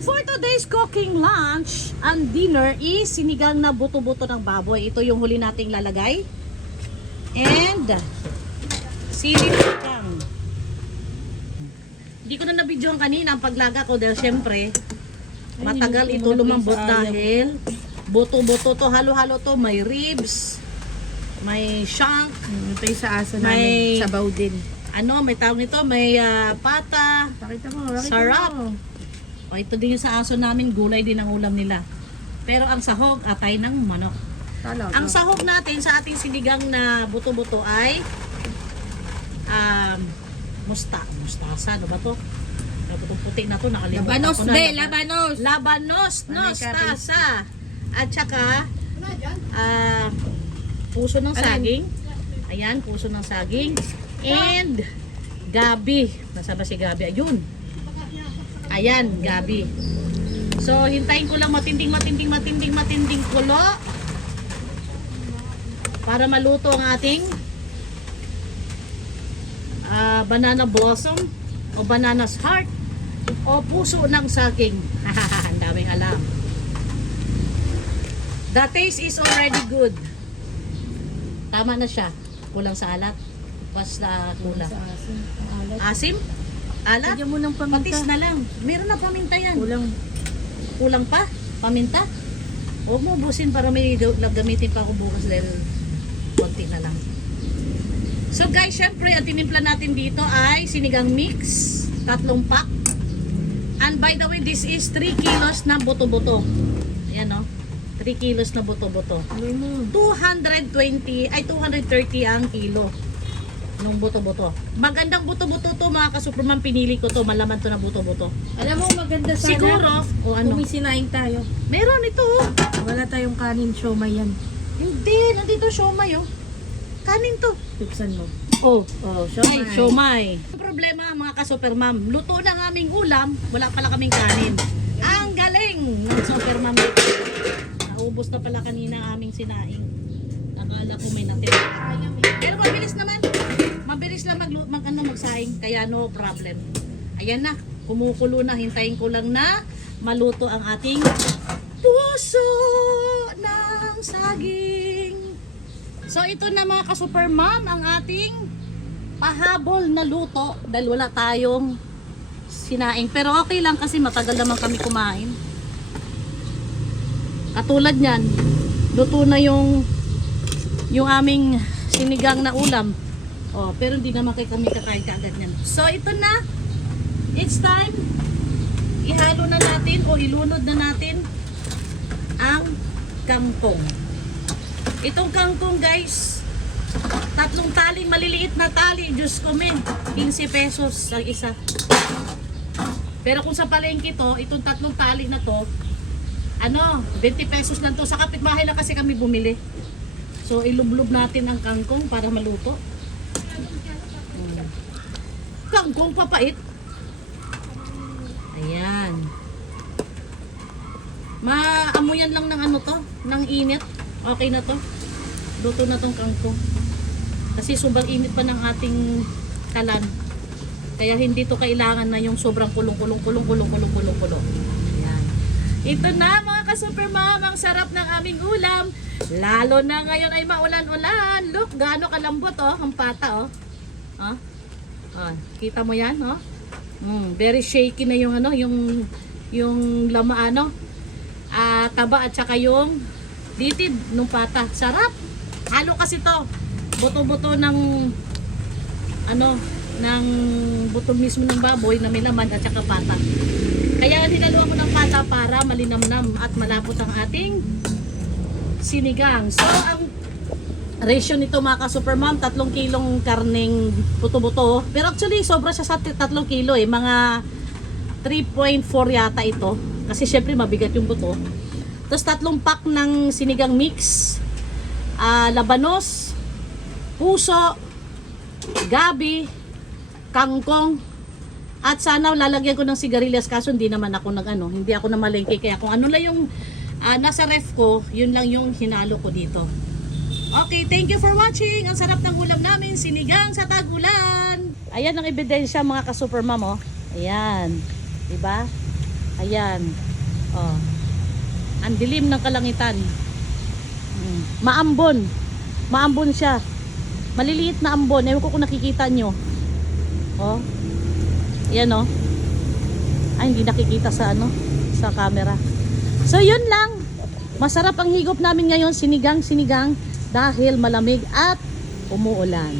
For today's cooking lunch and dinner is sinigang na buto-buto ng baboy. Ito yung huli nating lalagay. And sili sinigang. Hindi ko na nabidyohan kanina ang paglaga ko dahil syempre matagal ito lumambot dahil buto-buto to, halo-halo to. May ribs, may shank, Ito yung sa aso May- namin. Sabaw din. ano, may tawag nito, may pata. Pakita mo. Sarap. O, ito din yung sa aso namin, gulay din ang ulam nila. Pero ang sahog, atay ng manok. Ang sahog natin sa ating sinigang na buto-buto ay mustasa, ano ba to? Yung puti na to, nakalimutan Labanos, ko na. be, labanos. Labanos, mustasa. At saka, puso ng saging. Ayan, puso ng saging. And, gabi. Nasa ba si gabi? Ayun. Ayan, gabi. So, hintayin ko lang matinding kulo para maluto ang ating banana blossom o banana's heart o puso ng saging. Ang daming alam. The taste is already good. Tama na siya. Kulang sa alat. Basta kulang. Asim? Alat? Lagyan mo ng paminta. Patis na lang. Meron na paminta yan. Kulang. Kulang pa? Paminta? Huwag mo ubusin para may gamitin pa ako bukas dahil konti na lang. So guys, syempre ang tinimpla natin dito ay sinigang mix, 3 pack. And by the way, this is 3 kilos na buto-buto. Ayan o, 3 kilos na buto-buto. 230 ang kilo nung buto-buto. Magandang buto-buto to mga ka-Superman, pinili ko to, malaman to na buto-buto. Alam mo, maganda sana. Siguro, o ano? Kung may sinaing tayo. Meron ito. Wala tayong kanin, siomay yan. Hindi, nandito siomay oh. Kanin to. Tuksan mo. Oh, siomay. siomay. Ang problema mga ka-Supermam, luto na ang aming ulam, wala pala kaming kanin. Ang galing ng Supermam. Naubos na pala kanina ang aming sinaing. Akala ko may natira. Pero mabilis naman. Mabilis lang magsaing, kaya no problem. Ayan na, kumukulo na, hintayin ko lang na maluto ang ating puso ng saging. So ito na mga ka-Supermam ang ating pahabol na luto dahil wala tayong sinaing. Pero okay lang kasi matagal naman kami kumain. Katulad niyan, luto na yung aming sinigang na ulam. Oh, pero hindi naman kami kakain kaagad niyan. So ito na. It's time. Ihalo na natin o ilunod na natin ang kangkong. Itong kangkong guys, 3 taling maliliit na tali. Diyos ko men, 15 pesos ang isa. Pero kung sa palengke to, itong 3 tali na to, 20 pesos lang to. Sa kapitbahay lang kasi kami bumili. So ilublob natin ang kangkong para maluto. Kangkong papait. Ayan. Maamoyan lang ng ng init. Okay na to. Luto na tong kangkong. Kasi sobrang init pa ng ating kalan. Kaya hindi to kailangan na yung sobrang kulong. Ayan. Ito na mga ka-Supermam, ang sarap ng aming ulam. Lalo na ngayon ay maulan-ulan. Look, gaano kalambot ang pata kita mo yan, very shaky na yung yung lama taba at saka yung litid ng pata. Sarap. Halo kasi to. Buto-buto ng ng buto mismo ng baboy na may laman at saka pata. Kaya hinaluan ko ng pata para malinamnam at malapot ang ating sinigang. So ang ratio nito mga ka-Supermam, 3 kilong karneng buto-buto. Pero actually, sobra siya sa 3 kilo mga 3.4 yata ito. Kasi syempre mabigat yung buto. Tapos 3 pack ng sinigang mix. Labanos, puso, gabi, kangkong. At sana lalagyan ko ng sigarilyas kaso hindi naman ako hindi ako namalengke. Kaya kung ano lang yung nasa ref ko, yun lang yung hinalo ko dito. Okay, thank you for watching. Ang sarap ng ulam namin, sinigang sa tag-ulan. Ayan ang ebidensya mga ka-Supermam Ayan. 'Di ba? Ayan. Oh. Ang dilim ng kalangitan. Maambon. Maambon siya. Maliliit na ambon. Ewan ko kung nakikita nyo. Oh. Ayan oh. Ay, hindi nakikita sa ano, sa camera. So, yun lang. Masarap ang higop namin ngayon, sinigang dahil malamig at umuulan.